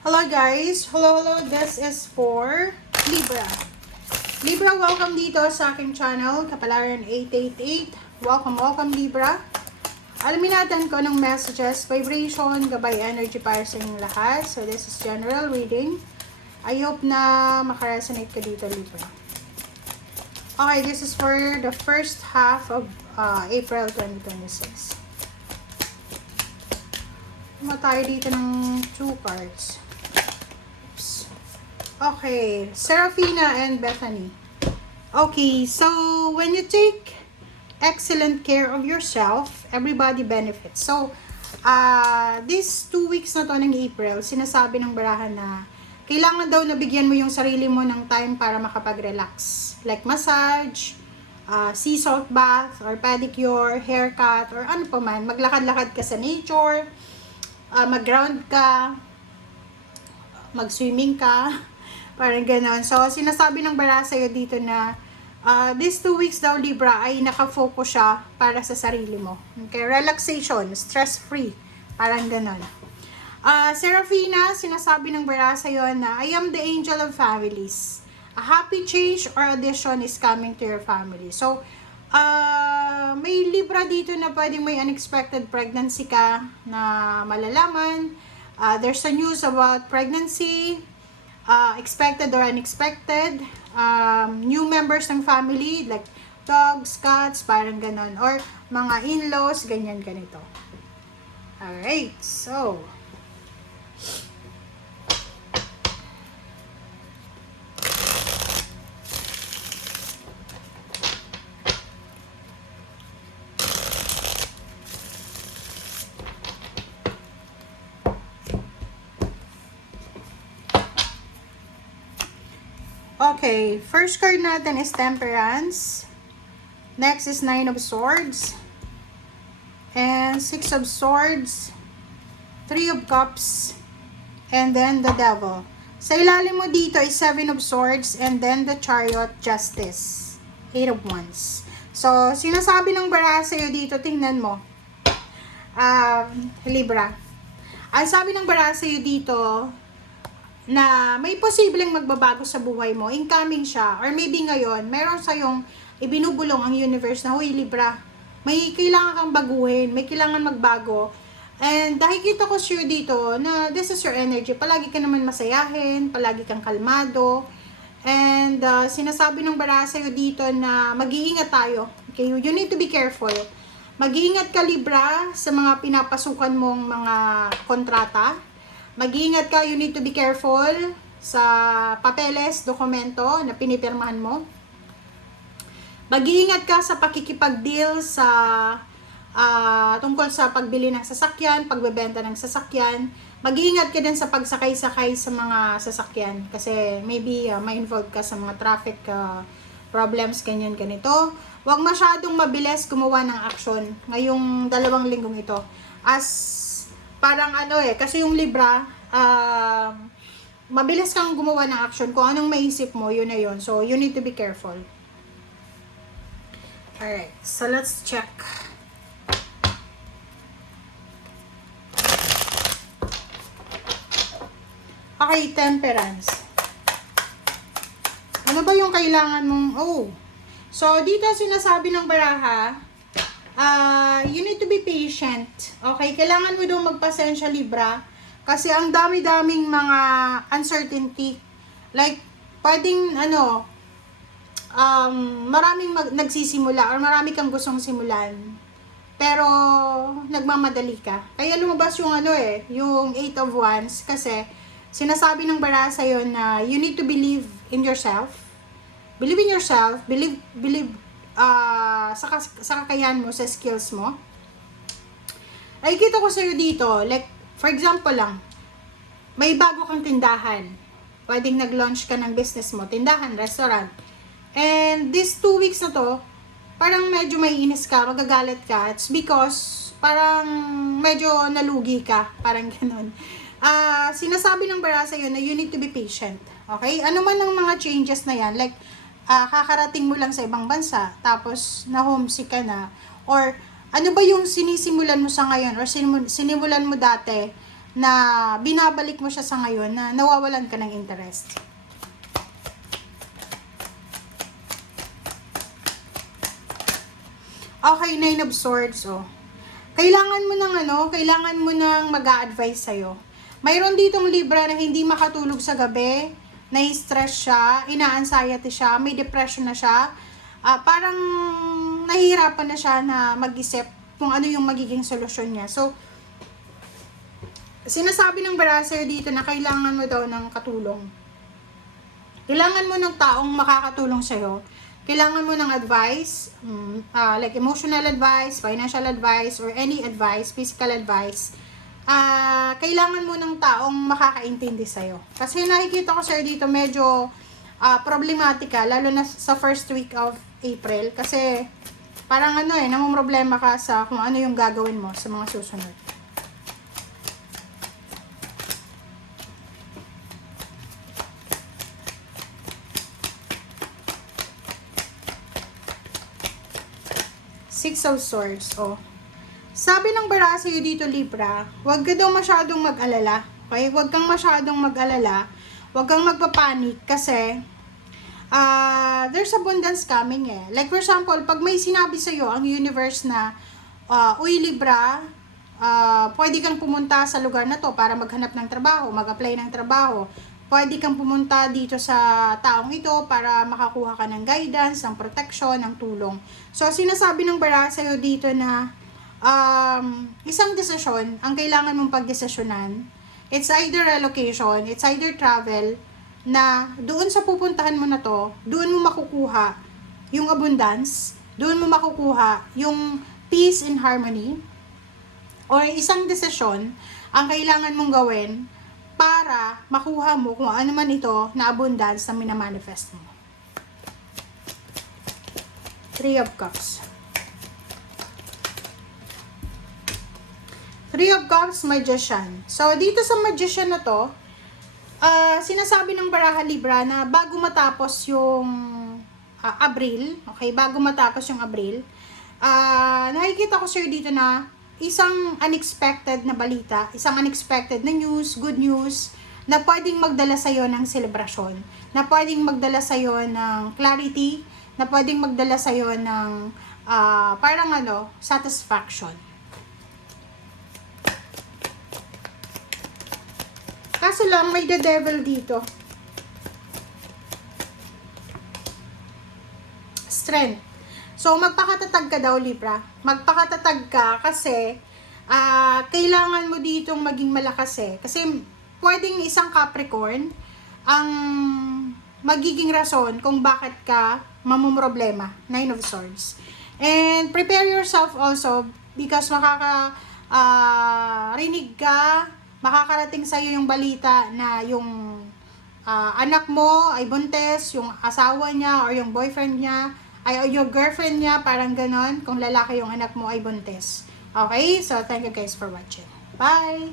Hello guys! Hello! This is for Libra. Libra, welcome dito sa aking channel, Kapalaran 888. Welcome Libra. Alamin natin kung anong messages, vibration, gabay, energy para sa inyong lahat. So this is general reading. I hope na makaresonate ka dito, Libra. Okay, this is for the first half of April 2026. Tayo dito ng 2 cards. Okay, Serafina and Bethany. Okay, so when you take excellent care of yourself, everybody benefits. So, these 2 weeks na to ng April, sinasabi ng barahan na kailangan daw na bigyan mo yung sarili mo ng time para makapag-relax. Like massage, sea salt bath, or pedicure, haircut, or ano pa man. Maglakad-lakad ka sa nature, mag-ground ka, mag-swimming ka, parang ganon. So, sinasabi ng bara sa'yo dito na these 2 weeks daw, Libra, ay nakafocus siya para sa sarili mo. Okay, relaxation, stress-free, parang ganon. Serafina, sinasabi ng bara sa'yo na I am the angel of families. A happy change or addition is coming to your family. So, may Libra dito na pwedeng may unexpected pregnancy ka na malalaman. There's a news about pregnancy, expected or unexpected, new members ng family, like dogs, cats, parang ganon, or mga in-laws, ganyan, ganito. Alright, so, okay, first card natin is Temperance. Next is 9 of Swords. And 6 of Swords. 3 of Cups. And then the Devil. Sa ilalim mo dito is 7 of Swords. And then the Chariot, Justice. 8 of Wands. So, sinasabi ng bara sa'yo dito, tingnan mo. Libra. Ang sabi ng bara sa'yo dito, na may posibleng magbabago sa buhay mo, incoming siya, or maybe ngayon, meron sa'yong ibinubulong ang universe na, huy Libra, may kailangan kang baguhin, may kailangan magbago, and nakikita ko sure dito na this is your energy, palagi ka naman masayahin, palagi kang kalmado, and sinasabi ng bara sa'yo dito na mag-iingat tayo, okay, you need to be careful, mag-iingat ka Libra sa mga pinapasukan mong mga kontrata. Mag-iingat ka, you need to be careful sa papeles, dokumento na pinipirmahan mo. Mag-iingat ka sa pakikipag-deal sa tungkol sa pagbili ng sasakyan, pagbebenta ng sasakyan. Mag-iingat ka din sa pagsakay-sakay sa mga sasakyan kasi maybe ma-involve ka sa mga traffic problems, ganyan ganito. Huwag masyadong mabilis gumawa ng aksyon ngayong 2 linggong ito. Parang kasi yung Libra, mabilis kang gumawa ng action. Kung anong maisip mo, yun na yun. So, you need to be careful. Alright, so let's check. Okay, Temperance. Ano ba yung kailangan mong, so, dito sinasabi ng baraha, you need to be patient. Okay? Kailangan mo daw magpasensya, Libra. Kasi ang dami-daming mga uncertainty. Like, pwedeng, maraming nagsisimula or marami kang gustong simulan. Pero, nagmamadali ka. Kaya lumabas yung yung 8 of Wands. Kasi, sinasabi ng bara sa'yo na you need to believe in yourself. Believe in yourself. Believe sa kakayahan mo, sa skills mo. Ay, kita ko sa'yo dito, like, for example lang, may bago kang tindahan. Pwedeng nag-launch ka ng business mo, tindahan, restaurant. And these 2 weeks na to, parang medyo maiinis ka, magagalit ka. It's because, parang medyo nalugi ka, parang ganun. Sinasabi ng bara sa'yo na you need to be patient. Okay? Ano man ang mga changes na yan, like, kakarating mo lang sa ibang bansa, tapos na-homesick ka na, or ano ba yung sinisimulan mo sa ngayon, or sinimulan mo dati na binabalik mo siya sa ngayon na nawawalan ka ng interest. Okay, Nine of Swords, oh. Kailangan mo ng mag-a-advise sa'yo. Mayroon ditong Libra na hindi makatulog sa gabi, na-stress siya, ina-anxiety siya, may depression na siya. Parang nahihirapan na siya na mag-isip kung ano yung magiging solusyon niya. So, sinasabi ng baraha dito na kailangan mo daw ng katulong. Kailangan mo ng taong makakatulong sa'yo. Kailangan mo ng advice, like emotional advice, financial advice, or any advice, physical advice. Kailangan mo ng taong makakaintindi sa'yo. Kasi nakikita ko sa'yo dito medyo problematika, lalo na sa first week of April. Kasi parang namumroblema ka sa kung ano yung gagawin mo sa mga susunod. Six of Swords, oh. Sabi ng baraha sa'yo dito, Libra, huwag ka daw masyadong mag-alala. Okay? Huwag kang masyadong mag-alala. Huwag kang magpapanik kasi there's abundance coming eh. Like for example, pag may sinabi sa'yo ang universe na, uy Libra, pwede kang pumunta sa lugar na to para maghanap ng trabaho, mag-apply ng trabaho. Pwede kang pumunta dito sa taong ito para makakuha ka ng guidance, ng protection, ng tulong. So, sinasabi ng baraha sa'yo dito na isang desisyon ang kailangan mong pagdesisyonan. It's either relocation, it's either travel, na doon sa pupuntahan mo na to, doon mo makukuha yung abundance, doon mo makukuha yung peace and harmony, or isang desisyon ang kailangan mong gawin para makuha mo kung ano man ito na abundance na minamanifest mo. Three of Cups. Three of Cups, Magician. So, dito sa Magician na to, sinasabi ng baraha Libra na bago matapos yung Abril, okay, bago matapos yung Abril, nakikita ko sir dito na isang unexpected na balita, isang unexpected na news, good news, na pwedeng magdala sa'yo ng selebrasyon, na pwedeng magdala sa'yo ng clarity, na pwedeng magdala sa'yo ng satisfaction. Kaso lang, may the devil dito. Strength. So, magpakatatag ka daw, Libra. Magpakatatag ka kasi kailangan mo ditong maging malakas eh. Kasi pwedeng isang Capricorn ang magiging rason kung bakit ka mamumroblema. Nine of Swords. And prepare yourself also because makakarinig ka, makakarating sa'yo yung balita na yung anak mo ay buntis, yung asawa niya or yung boyfriend niya ay yung girlfriend niya, parang ganon, kung lalaki yung anak mo ay buntis. Okay? So, thank you guys for watching. Bye!